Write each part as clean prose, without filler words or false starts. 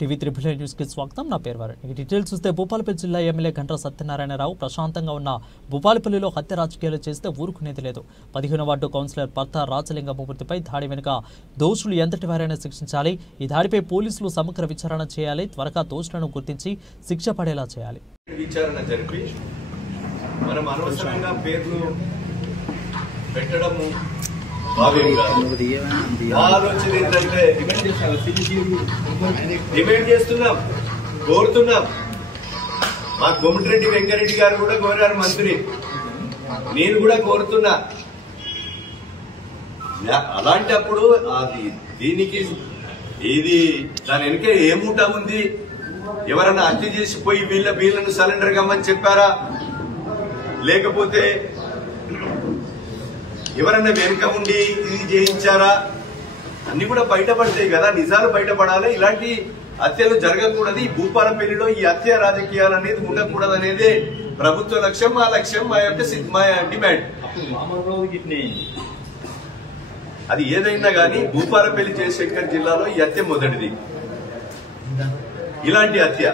TV triple news కి స్వాగతం. నా పేరు వరుణ్. ఈ డీటెయిల్స్ చూస్తే భూపాలపల్లి జిల్లా ఎమ్మెల్యే గంటా సత్యనారాయణరావు ప్రశాంతంగా ఉన్న భూపాలపల్లిలో హత్య రాజకీయాలు చేస్తే ఊరుకునేది లేదు. 15వ వార్డు కౌన్సిలర్ పర్తా రాజలింగమూర్తిపై దాడి వెనుక దోషులు ఎంతటి వారైనా శిక్షించాలి. ఈ దాడిపై పోలీసులు సమగ్ర విచారణ చేయాలి. త్వరగా దోషులను గుర్తించి శిక్ష పడేలా చేయాలి. విచారణ జరిపి మనం అనవసరంగా పేర్లు పెట్టడము ఆలోచన ఏంటంటే డిమాండ్ చేస్తున్నాం, కోరుతున్నాం. మా కోమటిరెడ్డి వెంకరెడ్డి గారు కూడా కోరారు, మంత్రి, నేను కూడా కోరుతున్నా. అలాంటప్పుడు అది దీనికి ఇది దాని వెనుక ఏమూట ఉంది? ఎవరన్నా హత్య చేసిపోయి వీళ్ళను సరెండర్ కమ్మని చెప్పారా? లేకపోతే ఎవరన్నా వెనుక ఉండి ఇది చేయించారా? అన్ని కూడా బయటపడతాయి కదా, నిజాలు బయటపడాలి. ఇలాంటి హత్యలు జరగకూడదు. ఈ భూపాలపల్లిలో ఈ హత్య రాజకీయాలు అనేది ఉండకూడదు అనేది ప్రభుత్వ లక్ష్యం, మా లక్ష్యం, మా డిమాండ్. అది ఏదైనా కానీ భూపాలపల్లి జయశంకర్ జిల్లాలో ఈ హత్య మొదటిది. ఇలాంటి హత్య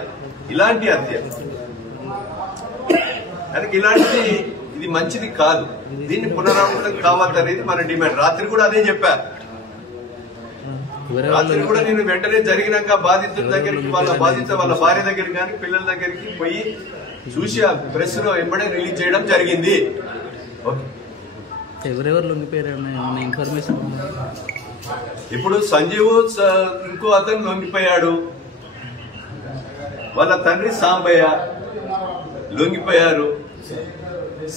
కనుక ఇలాంటిది ఇది మంచిది కాదు. దీన్ని పునరావృతం కావద్దనేది మన డిమాండ్. రాత్రి కూడా అదే చెప్పారు. రాత్రి కూడా నేను వెంటనే జరిగినాక బాధితుల దగ్గరికి, వాళ్ళ భార్య దగ్గరికి కానీ పిల్లల దగ్గరికి పోయి చూసి ఆ ప్రెస్ లో వెంబడే రిలీజ్ చేయడం జరిగింది. ఎవరెవరు లొంగిపోయారు ఇన్ఫర్మేషన్? ఇప్పుడు సంజీవ్ ఇంకో అతను లొంగిపోయాడు, వాళ్ళ తండ్రి సాంబయ్య లొంగిపోయారు.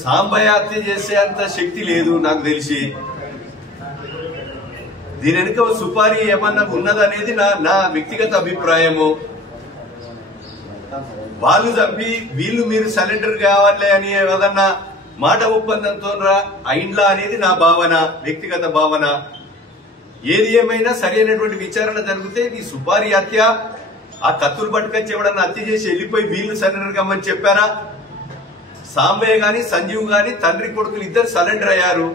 సాంబయ్య హత్య చేసే అంత శక్తి లేదు నాకు తెలిసి. దీని వెనుక సుపారీ ఏమన్నా ఉన్నదనేది నా వ్యక్తిగత అభిప్రాయము. వాళ్ళు చంపి మీరు సరెండర్ కావాలి అని ఏదన్నా మాట ఒప్పందంతో అయిండ్లా అనేది నా భావన, వ్యక్తిగత భావన. ఏది ఏమైనా సరైనటువంటి విచారణ జరిగితే ఈ సుపారీ హత్య, ఆ కత్తులు పట్టుకొచ్చి ఎవడన్నా హత్య చేసి వెళ్ళిపోయి వీళ్ళు సరెండర్ కమ్మని చెప్పారా? సాంబయ్య గాని సంజీవ్ గాని తండ్రి కొడుకులు ఇద్దరు సరెండర్ అయ్యారు.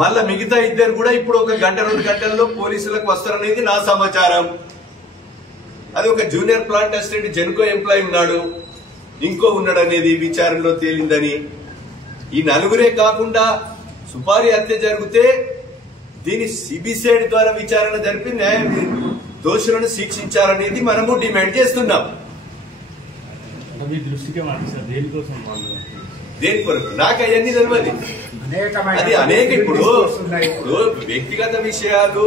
మళ్ళా మిగతా ఇద్దరు కూడా ఇప్పుడు ఒక గంట 2 గంటల్లో పోలీసులకు వస్తారనేది నా సమాచారం. అది ఒక junior plant assistant Genco employee ఉన్నాడు, ఇంకో ఉన్నాడు అనేది విచారణలో తేలిందని. ఈ నలుగురే కాకుండా సుపారీ హత్య జరిగితే దీని సిబిసిఐడి ద్వారా విచారణ జరిపి దోషులను శిక్షించాలనేది మనము డిమాండ్ చేస్తున్నాం. దేని కొరకు నాకు అవన్నీ తెలియదు. అది అనేక ఇప్పుడు వ్యక్తిగత విషయాలు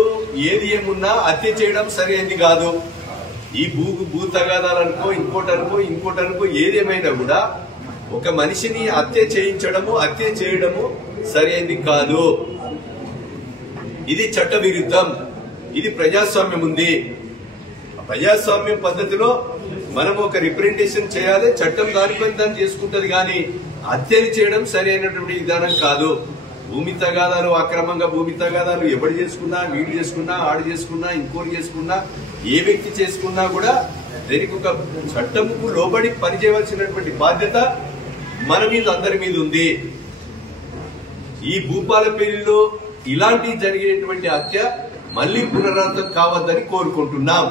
ఏది ఏమున్నా హత్య చేయడం సరైనది కాదు. ఈ భూ తగాదాలనుకో ఇంకోటనుకో ఏదేమైనా కూడా ఒక మనిషిని హత్య చేయడము సరైనది కాదు. ఇది చట్ట విరుద్ధం. ఇది ప్రజాస్వామ్యం ఉంది. ప్రజాస్వామ్యం పద్ధతిలో మనం ఒక రిప్రజెంటేషన్ చేయాలి. చట్టం దాని చేసుకుంటది కానీ హత్యలు చేయడం సరైనటువంటి విధానం కాదు. భూమి తగాదాలు, అక్రమంగా భూమి తగాదాలు ఎవరు చేసుకున్నా, వీడు చేసుకున్నా, ఆడు చేసుకున్నా, ఇంకోటి చేసుకున్నా, ఏ వ్యక్తి చేసుకున్నా కూడా దీనికి ఒక చట్టంకు లోబడి పనిచేయవలసినటువంటి బాధ్యత మన మీద, అందరి మీద ఉంది. ఈ భూపాలపల్లిలో ఇలాంటి జరిగినటువంటి హత్య మళ్లీ పునరావృతం కావద్దని కోరుకుంటున్నాం.